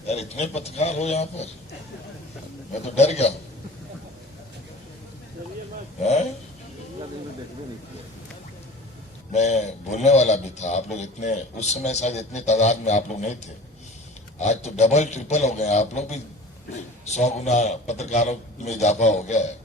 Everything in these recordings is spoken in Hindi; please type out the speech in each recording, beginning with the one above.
यार इतने पत्रकार हो यहाँ पर, मैं तो डर गया हूँ। मैं बोलने वाला भी था, आप लोग इतने उस समय शायद इतने तादाद में आप लोग नहीं थे। आज तो डबल ट्रिपल हो गए आप लोग भी, 100 गुना पत्रकारों में इजाफा हो गया है।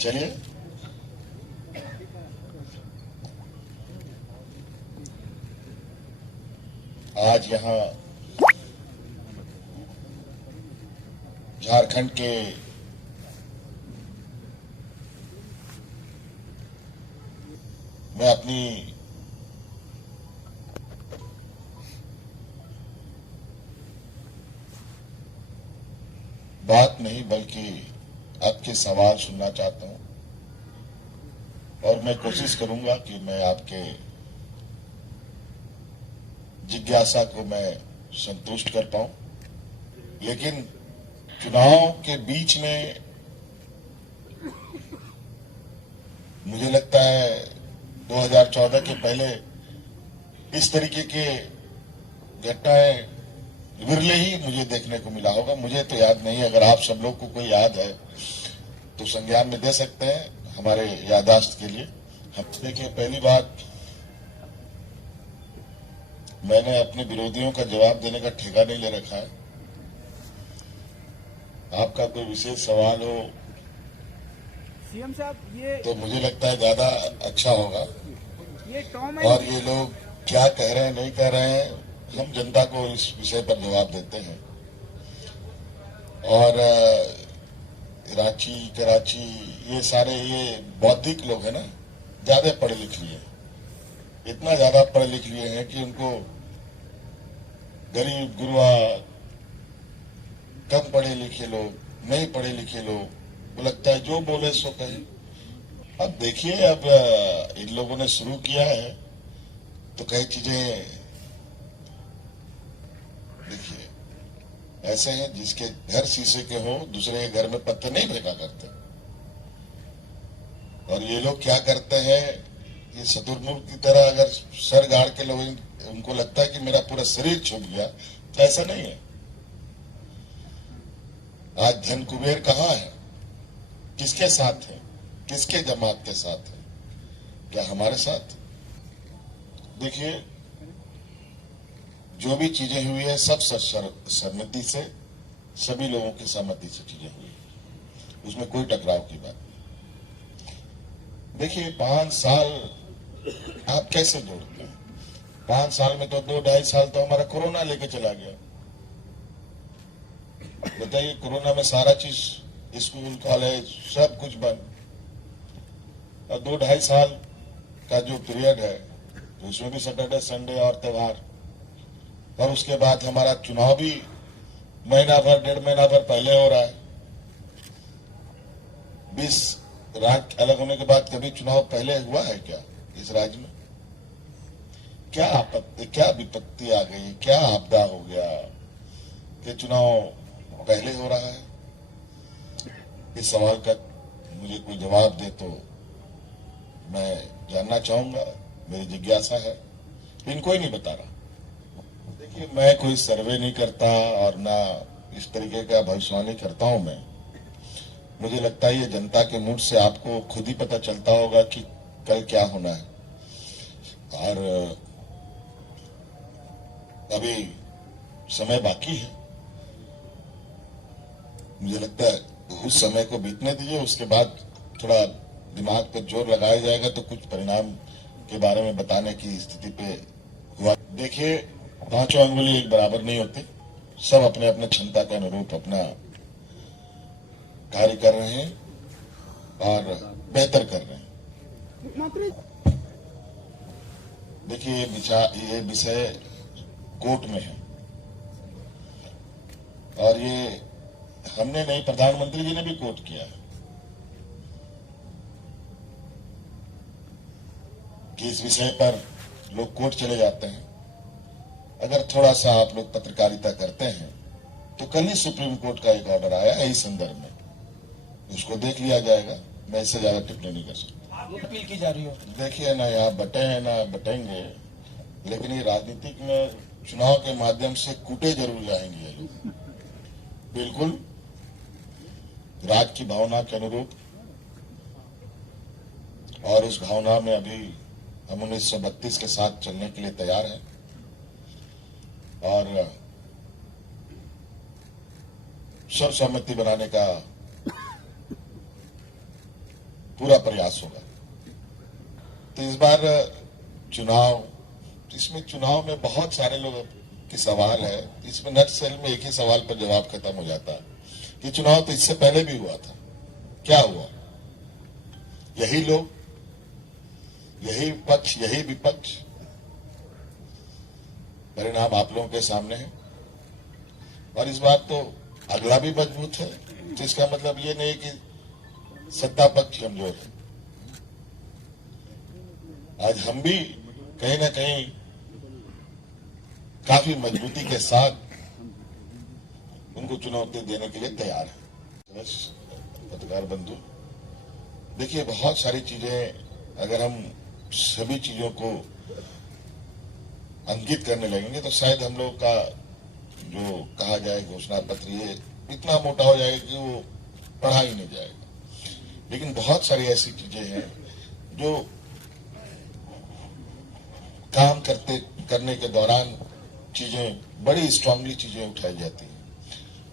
चलिए आज यहाँ झारखंड के मैं अपनी बात नहीं बल्कि आपके सवाल सुनना चाहता हूं और मैं कोशिश करूंगा कि मैं आपके जिज्ञासा को मैं संतुष्ट कर पाऊं। लेकिन चुनाव के बीच में मुझे लगता है 2014 के पहले इस तरीके के घटनाएं विरले ही मुझे देखने को मिला होगा। मुझे तो याद नहीं, अगर आप सब लोग को कोई याद है तो संज्ञान में दे सकते हैं हमारे याददाश्त के लिए। हम देखिए, पहली बात, मैंने अपने विरोधियों का जवाब देने का ठेका नहीं ले रखा है। आपका कोई विशेष सवाल हो सीएम साहब, ये तो मुझे लगता है ज्यादा अच्छा होगा। ये टॉम और ये लोग क्या कह रहे हैं नहीं कह रहे हैं, हम जनता को इस विषय पर जवाब देते हैं। और रांची, कराची, ये सारे ये बौद्धिक लोग हैं ना, ज्यादा पढ़े लिख लिए, इतना ज्यादा पढ़े लिख लिए हैं कि उनको गरीब गुरुआ, कम पढ़े लिखे लोग, नहीं पढ़े लिखे लोग, वो लगता है जो बोले सो कहे। अब देखिए, अब इन लोगों ने शुरू किया है तो कई चीजें देखिए ऐसे हैं जिसके घर शीशे के हो, दूसरे के घर में पत्थर नहीं फेंका करते। और ये लोग क्या करते हैं, ये शतुरमुर्ग की तरह अगर सर गाड़ के लोग, उनको लगता है कि मेरा पूरा शरीर छुप गया, तो ऐसा नहीं है। आज धन कुबेर कहाँ है, किसके साथ है, किसके जमात के साथ है, क्या हमारे साथ? देखिए, जो भी चीजें हुई है सब सहमति से, सभी लोगों की सहमति से चीजें हुई है, उसमें कोई टकराव की बात नहीं। देखिए, 5 साल आप कैसे जोड़ते हैं? 5 साल में तो 2-2.5 साल तो हमारा कोरोना लेके चला गया। बताइए, कोरोना में सारा चीज, स्कूल, कॉलेज, सब कुछ बंद। और 2-2.5 साल का जो पीरियड है, तो उसमें भी सैटरडे, संडे और त्योहार। और उसके बाद हमारा चुनाव भी महीना भर, 1.5 महीना भर पहले हो रहा है। 20 राज्य अलग होने के बाद कभी चुनाव पहले हुआ है क्या इस राज्य में? क्या आपत्ति, क्या विपत्ति आ गई, क्या आपदा हो गया कि चुनाव पहले हो रहा है? इस सवाल का मुझे कोई जवाब दे तो मैं जानना चाहूंगा, मेरी जिज्ञासा है। इनको ही नहीं बता रहा। देखिए, मैं कोई सर्वे नहीं करता और ना इस तरीके का भविष्यवाणी करता हूं मैं। मुझे लगता है ये जनता के मूड से आपको खुद ही पता चलता होगा कि कल क्या होना है। और अभी समय बाकी है, मुझे लगता है उस समय को बीतने दीजिए, उसके बाद थोड़ा दिमाग पर जोर लगाया जाएगा तो कुछ परिणाम के बारे में बताने की स्थिति पे हुआ। देखिए, 5 अंगुली एक बराबर नहीं होते, सब अपने अपने क्षमता के अनुरूप अपना कार्य कर रहे हैं और बेहतर कर रहे हैं। देखिए, ये विषय कोर्ट में है और ये हमने नहीं, प्रधानमंत्री जी ने भी कोर्ट किया है कि इस विषय पर लोग कोर्ट चले जाते हैं। अगर थोड़ा सा आप लोग पत्रकारिता करते हैं तो कल ही सुप्रीम कोर्ट का एक ऑर्डर आया है इस संदर्भ में, उसको देख लिया जाएगा। मैं इससे ज्यादा टिप्पणी नहीं कर सकता। अपील की जा रही हो। देखिए ना, यहाँ बटे हैं ना बटेंगे, लेकिन ये राजनीतिक में चुनाव के माध्यम से कूटे जरूर जाएंगे ये लोग, बिल्कुल राज की भावना के अनुरूप। और उस भावना में अभी हम 1932 के साथ चलने के लिए तैयार हैं और सर्वसम्मति बनाने का पूरा प्रयास होगा। तो इस बार इसमें चुनाव में बहुत सारे लोगों के सवाल है, इसमें नट सेल में एक ही सवाल पर जवाब खत्म हो जाता है कि चुनाव तो इससे पहले भी हुआ था, क्या हुआ? यही लोग, यही पक्ष, यही विपक्ष, परिणाम आप लोगों के सामने है। और इस बार तो अगला भी मजबूत है, तो इसका मतलब ये नहीं कि सत्ता पक्ष कमजोर है। आज हम भी कहीं ना कहीं काफी मजबूती के साथ उनको चुनौती देने के लिए तैयार है। पत्रकार बंधु, देखिए बहुत सारी चीजें अगर हम सभी चीजों को अंकित करने लगेंगे तो शायद हम लोग का जो कहा जाए घोषणा पत्र ये इतना मोटा हो जाएगा कि वो पढ़ा ही नहीं जाएगा। लेकिन बहुत सारी ऐसी चीजें हैं जो काम करने के दौरान चीजें बड़ी स्ट्रांगली चीजें उठाई जाती हैं।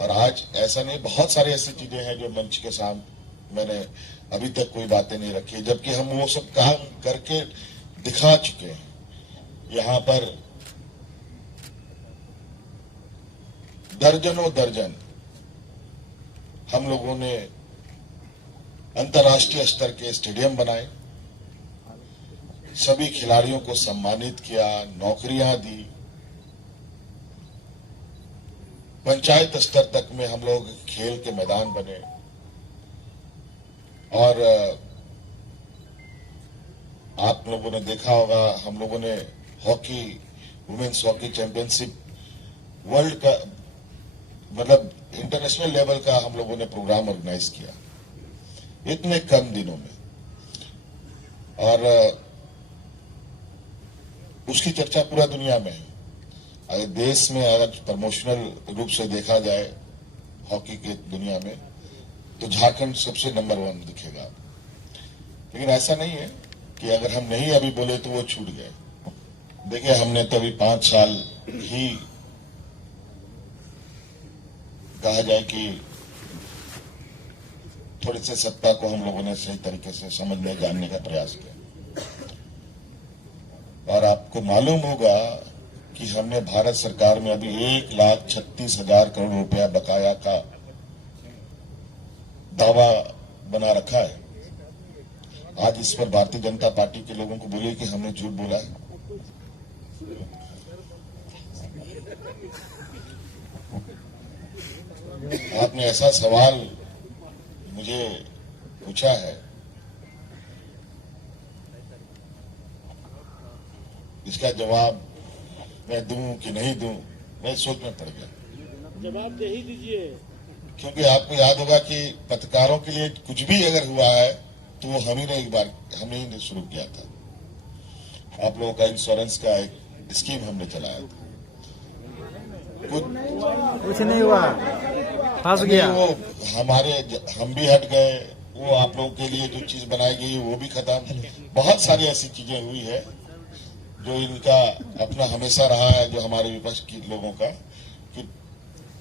और आज ऐसा नहीं, बहुत सारी ऐसी चीजें हैं जो मंच के सामने मैंने अभी तक कोई बातें नहीं रखी, जबकि हम वो सब काम करके दिखा चुके हैं। यहां पर दर्जनों दर्जन हम लोगों ने अंतर्राष्ट्रीय स्तर के स्टेडियम बनाए, सभी खिलाड़ियों को सम्मानित किया, नौकरियां दी, पंचायत स्तर तक में हम लोग खेल के मैदान बने और आप लोगों ने देखा होगा हम लोगों ने hockey, women's hockey championship world का मतलब इंटरनेशनल लेवल का हम लोगों ने प्रोग्राम ऑर्गेनाइज किया इतने कम दिनों में। और उसकी चर्चा पूरा दुनिया में है। अगर देश में अगर प्रमोशनल रूप से देखा जाए हॉकी के दुनिया में तो झारखंड सबसे नंबर 1 दिखेगा। लेकिन ऐसा नहीं है कि अगर हम नहीं अभी बोले तो वो छूट गए। देखिए हमने तो अभी 5 साल ही कहा जाए कि थोड़े से सत्ता को हम लोगों ने सही तरीके से समझने जानने का प्रयास किया। और आपको मालूम होगा कि हमने भारत सरकार में अभी 1,36,000 करोड़ रुपया बकाया का दावा बना रखा है। आज इस पर भारतीय जनता पार्टी के लोगों को बोलिए कि हमने झूठ बोला है। आपने ऐसा सवाल मुझे पूछा है, इसका जवाब मैं दूं कि नहीं दूं, मैं सोच में पड़ गया। जवाब दे ही दीजिए, क्योंकि आपको याद होगा कि पत्रकारों के लिए कुछ भी अगर हुआ है तो वो हम ही ने शुरू किया था। आप लोगों का इंश्योरेंस का एक स्कीम हमने चलाया था। कुछ नहीं हुआ, फंस गया। वो हम भी हट गए, वो आप लोगों के लिए जो चीज बनाई गई वो भी खत्म। बहुत सारी ऐसी चीजें हुई है जो इनका अपना हमेशा रहा है, जो हमारे विपक्ष के लोगों का, कि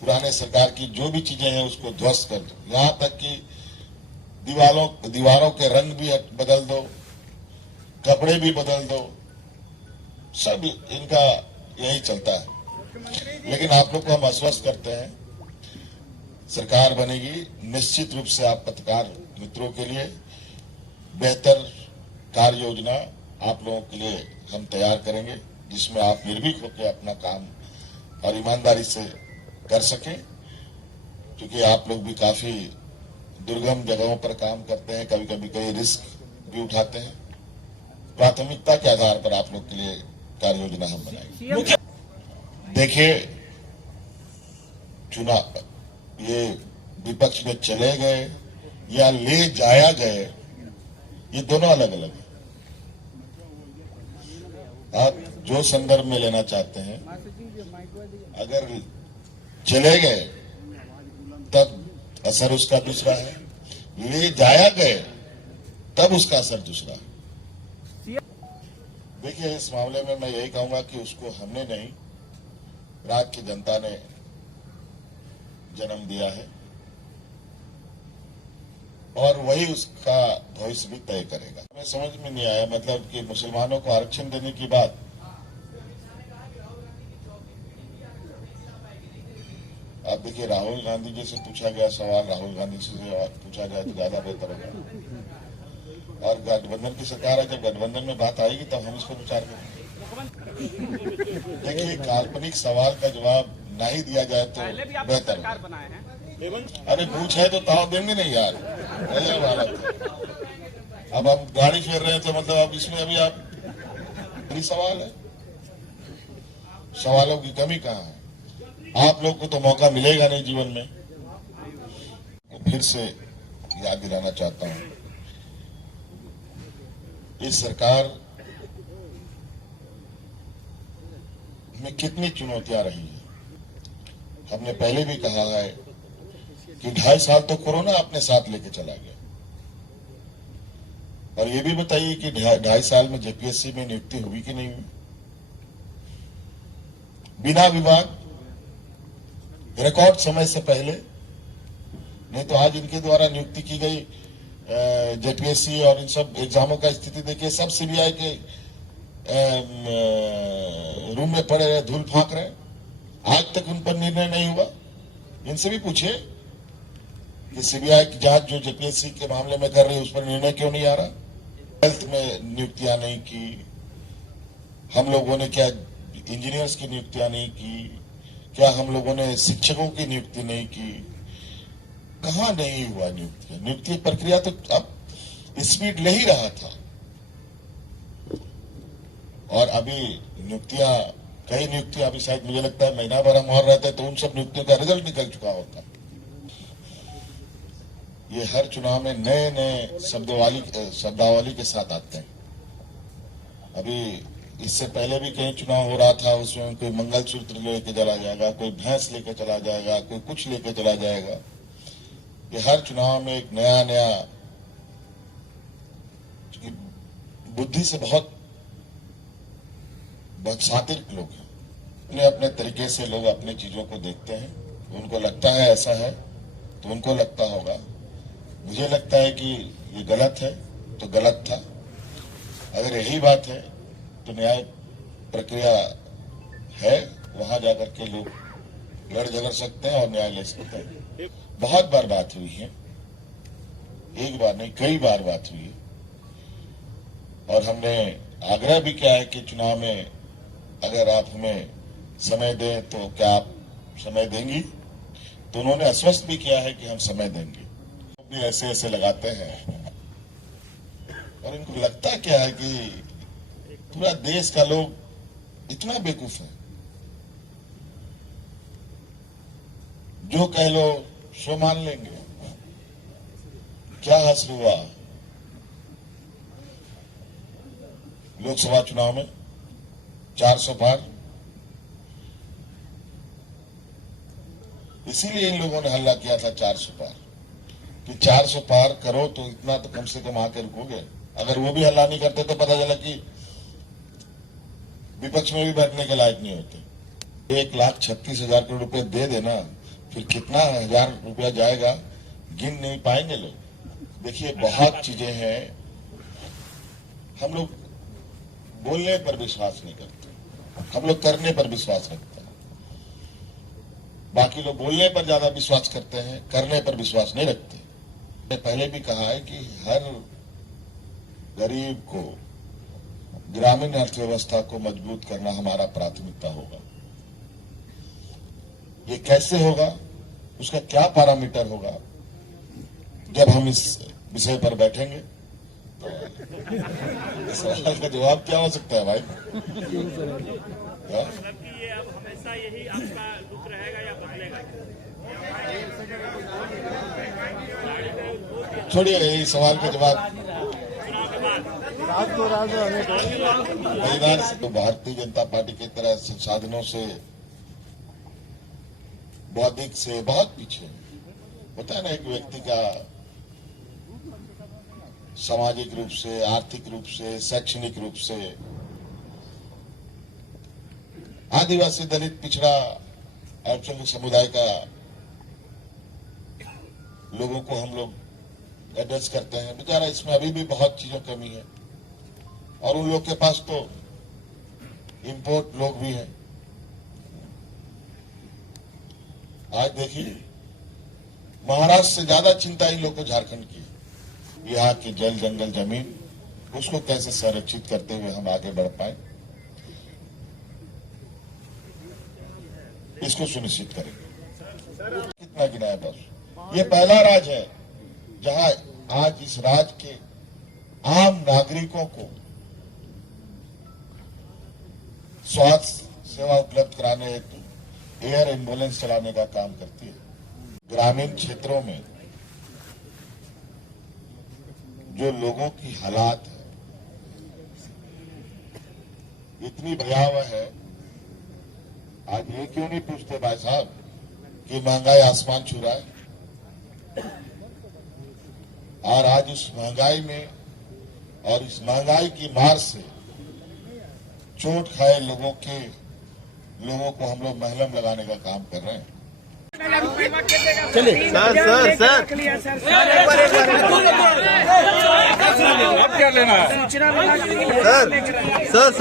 पुराने सरकार की जो भी चीजें हैं उसको ध्वस्त कर दो। यहां तक कि दीवारों के रंग भी बदल दो, कपड़े भी बदल दो, सब इनका यही चलता है। लेकिन आप लोग को हम आश्वस्त करते हैं, सरकार बनेगी, निश्चित रूप से आप पत्रकार मित्रों के लिए बेहतर कार्य योजना आप लोगों के लिए हम तैयार करेंगे, जिसमें आप निर्भीक होकर अपना काम और ईमानदारी से कर सकें। क्योंकि आप लोग भी काफी दुर्गम जगहों पर काम करते हैं, कभी कभी कई रिस्क भी उठाते हैं। प्राथमिकता के आधार पर आप लोग के लिए कार्य योजना हम बनाएंगे। देखिए चुनाव ये विपक्ष में चले गए या ले जाया गए, ये दोनों अलग अलग है। आप जो संदर्भ में लेना चाहते हैं, अगर चले गए तब असर उसका दूसरा है, ले जाया गए तब उसका असर दूसरा है। देखिए, इस मामले में मैं यही कहूंगा कि उसको हमने नहीं, राज्य की जनता ने जन्म दिया है और वही उसका भविष्य भी तय करेगा। हमें समझ में नहीं आया, मतलब कि मुसलमानों को आरक्षण देने की बात, आप देखिए राहुल गांधी जी से पूछा गया सवाल, राहुल गांधी से पूछा जाए तो ज्यादा बेहतर होगा। और गठबंधन की सरकार है, जब गठबंधन में बात आएगी तब हम इस पर विचार करेंगे। देखिए, काल्पनिक सवाल का जवाब नहीं दिया जाए तो बेहतर है। अरे पूछे तो ताव देंगे नहीं यार, अब आप गाड़ी फेर रहे हैं तो मतलब अब इसमें अभी आप सवाल है, सवालों की कमी कहाँ है? आप लोग को तो मौका मिलेगा नहीं जीवन में। फिर से याद दिलाना चाहता हूं, इस सरकार में कितनी चुनौतियां रही है। हमने पहले भी कहा है कि 2.5 साल तो कोरोना अपने साथ लेके चला गया। और ये भी बताइए कि 2.5 साल में जेपीएससी में नियुक्ति हुई कि नहीं हुई? बिना विवाद, रिकॉर्ड समय से पहले। नहीं तो आज इनके द्वारा नियुक्ति की गई जेपीएससी और इन सब एग्जामों का स्थिति देखिए, सब सीबीआई के रूम में पड़े रहे, धूल फांक रहे, आज तक उन पर निर्णय नहीं हुआ। इनसे भी पूछे कि सीबीआई की जांच जो जेपीएससी के मामले में कर रही है उस पर निर्णय क्यों नहीं आ रहा? हेल्थ में नियुक्तियां नहीं की, हम लोगों ने क्या इंजीनियर्स की नियुक्तियां नहीं की, क्या हम लोगों ने शिक्षकों की नियुक्ति नहीं की? कहां नहीं हुआ नियुक्ति? नियुक्ति प्रक्रिया तो अब स्पीड ले ही रहा था। और अभी नियुक्तियां, कई नियुक्तियां अभी शायद मुझे लगता है महीना भर हम और रहते तो उन सब नियुक्तियों का रिजल्ट निकल चुका होता। ये हर चुनाव में नए नए शब्दावली के साथ आते हैं। अभी इससे पहले भी कहीं चुनाव हो रहा था, उसमें कोई मंगलसूत्र लेके चला जाएगा, कोई भैंस लेके चला जाएगा, कोई कुछ लेके चला जाएगा। ये हर चुनाव में एक नया नया, बुद्धि से बहुत शातिर लोग हैं, अपने अपने तरीके से लोग अपने चीजों को देखते हैं। उनको लगता है ऐसा है तो उनको लगता होगा। मुझे लगता है कि ये गलत है तो गलत था। अगर यही बात है तो न्याय प्रक्रिया है, वहां जाकर के लोग लड़ झगड़ सकते हैं और न्याय ले सकते हैं। बहुत बार बात हुई है, एक बार नहीं कई बार बात हुई है। और हमने आग्रह भी किया है कि चुनाव में अगर आप हमें समय दें तो क्या आप समय देंगी? तो उन्होंने आश्वस्त भी किया है कि हम समय देंगे। भी ऐसे ऐसे लगाते हैं और इनको लगता क्या है कि पूरा देश का लोग इतना बेवकूफ है, जो कह लो सो मान लेंगे। क्या हासिल हुआ लोकसभा चुनाव में? 400 पार। इसीलिए इन लोगों ने हल्ला किया था 400 पार, कि 400 पार करो तो इतना तो कम से कम आके रुकोगे। अगर वो भी हल्ला नहीं करते तो पता चला कि विपक्ष में भी बैठने के लायक नहीं होते। 1,36,000 करोड़ रुपए दे देना, फिर कितना हजार रुपया जाएगा गिन नहीं पाएंगे लोग। देखिए, बहुत चीजें हैं, हम लोग बोलने पर विश्वास नहीं करते, हम लोग करने पर विश्वास रखते हैं। बाकी लोग बोलने पर ज्यादा विश्वास करते हैं, करने पर विश्वास नहीं रखते। मैंने पहले भी कहा है कि हर गरीब को, ग्रामीण अर्थव्यवस्था को मजबूत करना हमारा प्राथमिकता होगा। ये कैसे होगा, उसका क्या पैरामीटर होगा, जब हम इस विषय पर बैठेंगे तो इस सवाल का जवाब क्या हो सकता है भाई? ये अब हमेशा यही आपका रुख रहेगा या बदलेगा? छोड़िए, यही सवाल का जवाब बलिदान से तो भारतीय जनता पार्टी की तरह संसाधनों से, बौद्धिक से बहुत पीछे होता है ना। एक व्यक्ति का सामाजिक रूप से, आर्थिक रूप से, शैक्षणिक रूप से आदिवासी, दलित, पिछड़ा, अल्पसंख्यक समुदाय का लोगों को हम लोग एड्रेस करते हैं। बेचारा इसमें अभी भी बहुत चीजों की कमी है, और उन लोग के पास तो इंपोर्ट लोग भी हैं। आज देखिए, महाराष्ट्र से ज्यादा चिंता इन लोग को झारखंड की है। यहाँ की जल, जंगल, जमीन, उसको कैसे संरक्षित करते हुए हम आगे बढ़ पाए, इसको सुनिश्चित करेंगे। कितना गिनाया बस, ये पहला राज्य है जहां आज इस राज्य के आम नागरिकों को स्वास्थ्य सेवा उपलब्ध कराने हेतु एयर एम्बुलेंस चलाने का काम करती है। ग्रामीण क्षेत्रों में जो लोगों की हालात है इतनी भयावह है, आज ये क्यों नहीं पूछते भाई साहब कि महंगाई आसमान छू रहा है, और आज उस महंगाई में और इस महंगाई की मार से चोट खाए लोगों को हम लोग महलम लगाने का काम कर रहे हैं। चलिए सर सूचना विभाग सर